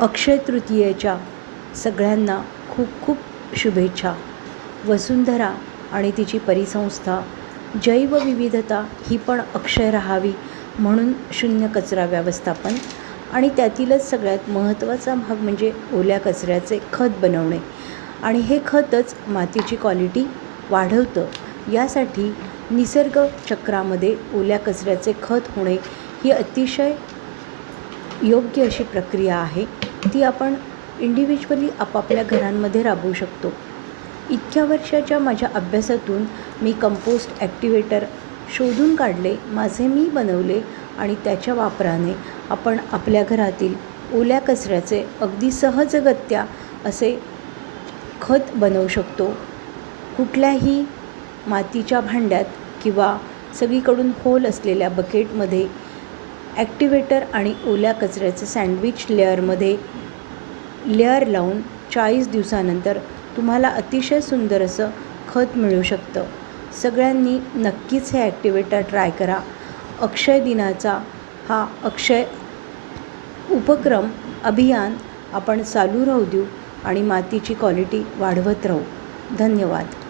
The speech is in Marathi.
अक्षय तृतीयेच्या सगळ्यांना खूप खूप शुभेच्छा. वसुंधरा आणि तिची परिसंस्था जैवविविधता ही पण अक्षय राहावी म्हणून शून्य कचरा व्यवस्थापन आणि त्यातीलच सगळ्यात महत्त्वाचा भाग म्हणजे ओल्या कचऱ्याचे खत बनवणे आणि हे खतच मातीची क्वालिटी वाढवतं. यासाठी निसर्ग चक्रामध्ये ओल्या कचऱ्याचे खत होणे ही अतिशय योग्य अशी प्रक्रिया आहे. ती आपण इंडिव्हिज्युअली आपापल्या घरांमध्ये राबवू शकतो. इतक्या वर्षाच्या माझ्या अभ्यासातून मी कंपोस्ट ॲक्टिवेटर शोधून काढले, माझे मी बनवले आणि त्याच्या वापराने आपण आपल्या घरातील ओल्या कचऱ्याचे अगदी सहजगत्या असे खत बनवू शकतो. कुठल्याही मातीच्या भांड्यात किंवा सगळीकडून होल असलेल्या बकेटमध्ये ॲक्टिवेटर आणि ओल्या कचऱ्याचे सँडविच लेअरमध्ये लेअर लावून 40 दिवसानंतर तुम्हाला अतिशय सुंदर असं खत मिळू शकतं. सगळ्यांनी नक्कीच हे ॲक्टिवेटर ट्राय करा. अक्षय दिनाचा हा अक्षय उपक्रम अभियान आपण चालू राहू देऊ आणि मातीची क्वालिटी वाढवत राहू. धन्यवाद.